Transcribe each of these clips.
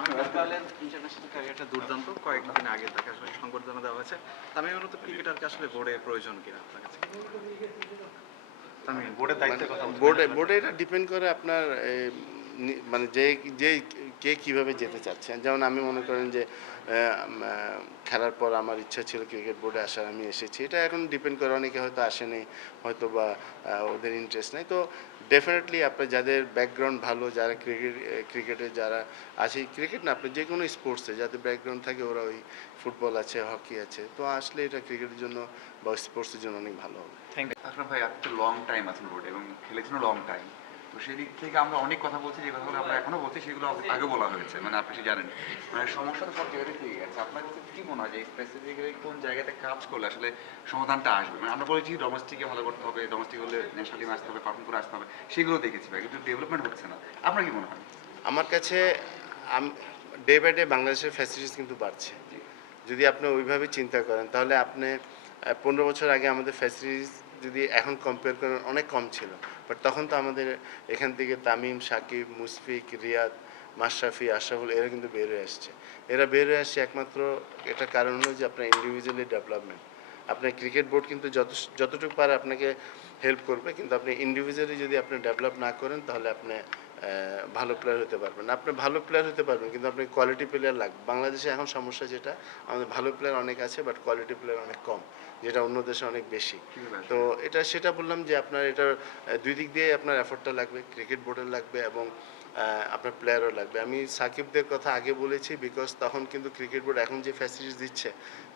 তামিম ইকবালের ইন্টারন্যাশনাল ক্যারিয়ারটা দুর্দান্ত, কয়েকদিন আগে তাকে আসলে সংবর্ধনা দেওয়া হয়েছে। তামিমের মতো ক্রিকেটারকে আসলে বোর্ডে প্রয়োজন কিনা আপনার কাছে? তামিম বোর্ডের দায়িত্বের কথা বোর্ডে এটা ডিপেন্ড করে আপনার মানে যে কে কিভাবে যেতে চাচ্ছেন। যেমন আমি মনে করেন যে খেলার পর আমার ইচ্ছা ছিল ক্রিকেট বোর্ডে আসার, আমি এসেছি। এটা এখন ডিপেন্ড করে, অনেকে হয়তো আসেনি, হয়তো বা ওদের ইন্টারেস্ট নেই। তো ডেফিনেটলি আপনার যাদের ব্যাকগ্রাউন্ড ভালো, যারা ক্রিকেটে যারা আছে, ক্রিকেট না আপনার যে কোনো স্পোর্টসে যাদের ব্যাকগ্রাউন্ড থাকে, ওরা ওই ফুটবল আছে, হকি আছে, তো আসলে এটা ক্রিকেটের জন্য বা স্পোর্টসের জন্য অনেক ভালো হবে। Thank you. আকরাম ভাই, আপনি তো লং টাইম আছেন বোর্ডে এবং খেলেছেনও লং টাইম। তো সেই দিক থেকে আমরা অনেক কথা বলছি, যে কথাগুলো আমরা এখনো বলছি সেগুলো আগে বলা হয়েছে, মানে আপনি সে জানেন। মানে সমস্যা তো সব জায়গাতে থেকে গেছে। আপনার কাছে কি মনে হয় যে স্পেসিফিক্যালি কোন জায়গাতে কাজ করলে আসলে সমাধানটা আসবে? মানে আমরা বলেছি ডোমেস্টিকে ভালো করতে হবে, ডোমেস্টিক হলে ন্যাশনাল টিমে আসতে হবে, পারফর্ম করে আসতে হবে, সেগুলো দেখেছি ভাই, কিন্তু ডেভেলপমেন্ট হচ্ছে না। আপনার কি মনে হয়? আমার কাছে ডে বাই ডে বাংলাদেশের ফ্যাসিলিটিস কিন্তু বাড়ছে। যদি আপনি ওইভাবে চিন্তা করেন, তাহলে আপনি 15 বছর আগে আমাদের ফ্যাসিলিটিস যদি এখন কম্পেয়ার করেন, অনেক কম ছিল। বাট তখন তো আমাদের এখান থেকে তামিম, সাকিব, মুশফিক, রিয়াদ, মাশরাফি, আশরাফুল এরা কিন্তু বের হয়ে আসছে। এরা বের হয়ে আসছে একমাত্র এটা কারণ হলো যে আপনার ইন্ডিভিজুয়ালি ডেভেলপমেন্ট। আপনার ক্রিকেট বোর্ড কিন্তু যতটুকু পারে আপনাকে হেল্প করবে, কিন্তু আপনি ইন্ডিভিজুয়ালি যদি আপনি ডেভেলপ না করেন, তাহলে আপনি ভালো প্লেয়ার হতে পারবেন না। আপনি ভালো প্লেয়ার হতে পারবেন, কিন্তু আপনি কোয়ালিটি প্লেয়ার লাগবে। বাংলাদেশে এখন সমস্যা যেটা, আমাদের ভালো প্লেয়ার অনেক আছে, বাট কোয়ালিটি প্লেয়ার অনেক কম, যেটা অন্য দেশে অনেক বেশি। তো সেটা বললাম যে আপনার এটার দুই দিক দিয়ে আপনার এফোর্টটা লাগবে, ক্রিকেট বোর্ডের লাগবে এবং আপনার প্লেয়ারও লাগবে। আমি সাকিবদের কথা আগে বলেছি, বিকজ তখন কিন্তু ক্রিকেট বোর্ড এখন যে ফ্যাসিলিটিস দিচ্ছে,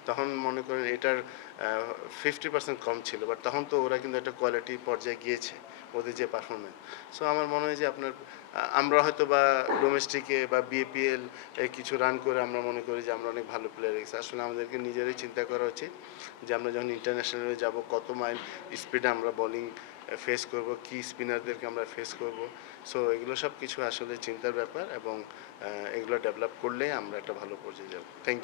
তখন মনে করেন এটার 50% কম ছিল, বাট তখন তো ওরা কিন্তু একটা কোয়ালিটি পর্যায়ে গিয়েছে, ওদের যে পারফরমেন্স। সো আমার মনে হয় যে আপনার আমরা হয়তো বা ডোমেস্টিকে বা বিএপিএল কিছু রান করে আমরা মনে করি যে আমরা অনেক ভালো প্লেয়ার রেখেছি। আসলে আমাদেরকে নিজেরাই চিন্তা করা উচিত যে আমরা যখন ইন্টারন্যাশনালে যাব, কত মাইল স্পিডে আমরা বোলিং ফেস করব, কি স্পিনারদেরকে আমরা ফেস করব। সো এগুলো সব কিছু আসলে চিন্তার ব্যাপার, এবং এগুলো ডেভেলপ করলে আমরা একটা ভালো পর্যায়ে যাব। Thank you.